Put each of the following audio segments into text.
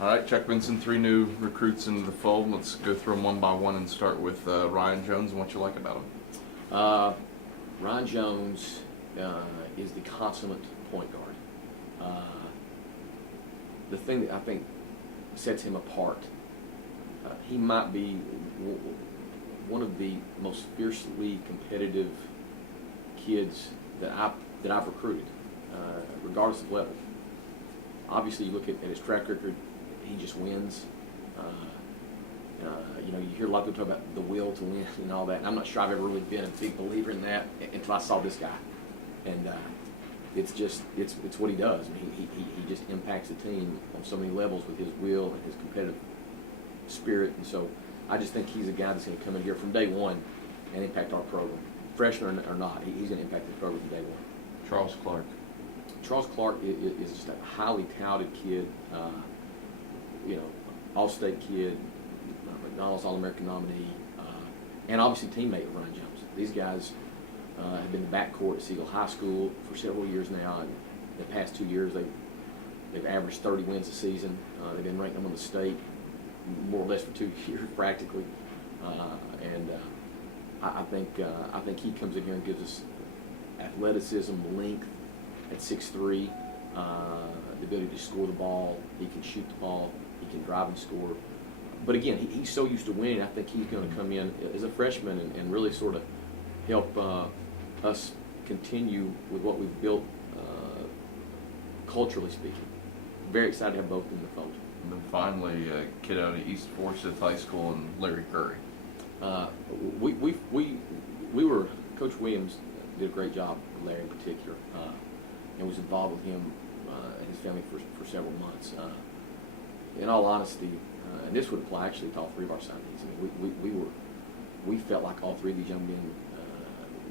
All right, Chuck Benson, 3 new recruits into the fold. Let's go through them one by one and start with Ryan Jones and what you like about him. Ryan Jones is the consummate point guard. The thing that I think sets him apart, he might be one of the most fiercely competitive kids that I've recruited, regardless of level. Obviously, you look at his track record; he just wins. You hear a lot of people talk about the will to win and all that. And I'm not sure I've ever really been a big believer in that until I saw this guy, and it's what he does. I mean, he just impacts the team on so many levels with his will and his competitive spirit. And so I just think he's a guy that's going to come in here from day one and impact our program, freshman or not. He's going to impact the program from day one. Charles Clark. Charles Clark is just a highly touted kid, all-state kid, McDonald's All-American nominee, and obviously teammate of Ryan Jones. These guys have been in the backcourt at Siegel High School for several years now. And the past 2 years, they've averaged 30 wins a season. They've been ranked among the state more or less for 2 years practically, I think he comes in here and gives us athleticism, length at 6'3", the ability to score the ball. He can shoot the ball. He can drive and score. But again, he's so used to winning. I think he's going to come in as a freshman and really sort of help us continue with what we've built, culturally speaking. Very excited to have both in the fold. And then finally, a kid out of East Forsyth High School, and Larry Curry. Coach Williams did a great job with Larry in particular, and was involved with him and his family for several months. In all honesty, and this would apply actually to all 3 of our signees. I mean, we felt like all 3 of these young men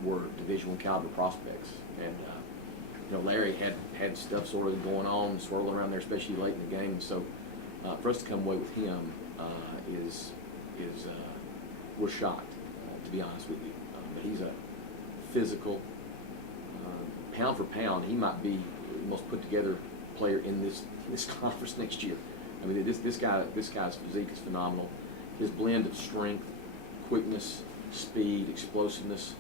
were Division I caliber prospects, and Larry had stuff sort of going on, swirling around there, especially late in the game. And so for us to come away with him is we're shocked, to be honest with you. But he's a physical, pound for pound, he might be the most put together player in this conference next year. I mean, this guy's physique is phenomenal. His blend of strength, quickness, speed, explosiveness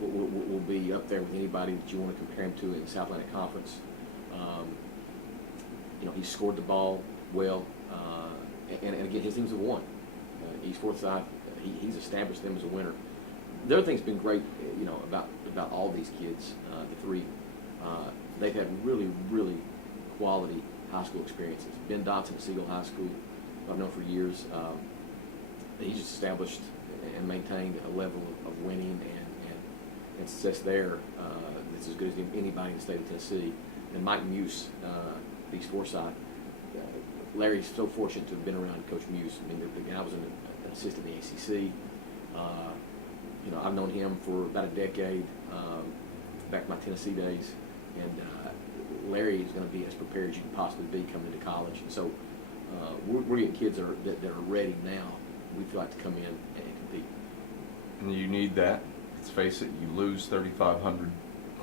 will be up there with anybody that you want to compare him to in the South Atlantic Conference. He scored the ball well, and again, his teams have won. East Forsyth, he's established them as a winner. The other thing's been great, about all these kids, the 3, they've had really, really quality high school experiences. Ben Dotson at Siegel High School, I've known for years. He's just established and maintained a level of winning and success there that's as good as anybody in the state of Tennessee. And Mike Muse, East Forsyth, Larry's so fortunate to have been around Coach Muse. I mean, the guy was an assistant in the ACC. I've known him for about a decade, back in my Tennessee days, and Larry is going to be as prepared as you can possibly be coming into college. And so we're getting kids that are ready now. We feel like to come in and compete. And you need that. Let's face it, you lose 3,500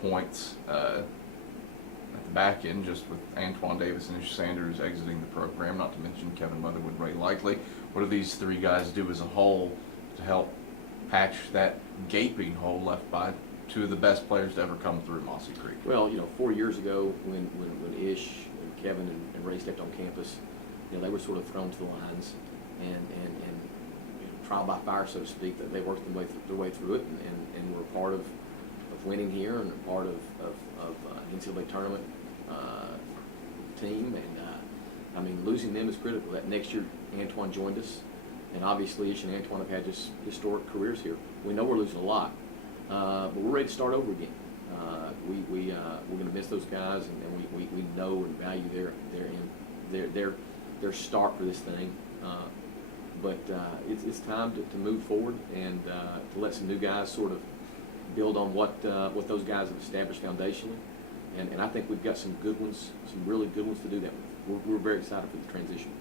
points at the back end just with Antoine Davis and Ish Sanders exiting the program, not to mention Kevin Leatherwood, Ray Likely. What do these 3 guys do as a whole to help patch that gaping hole left by 2 of the best players to ever come through Mossy Creek? Well, 4 years ago when Ish and Kevin and Ray stepped on campus, they were sort of thrown to the lines and trial by fire, so to speak. That they worked their way through it and were a part of winning here and a part of an NCAA tournament team. And losing them is critical. That next year, Antoine joined us, and obviously Ish and Antoine have had just historic careers here. We know we're losing a lot, but we're ready to start over again. We're going to miss those guys, and we know and value their start for this thing. But it's time to move forward and to let some new guys sort of build on what those guys have established foundationally. And I think we've got some good ones, some really good ones to do that with. We're very excited for the transition.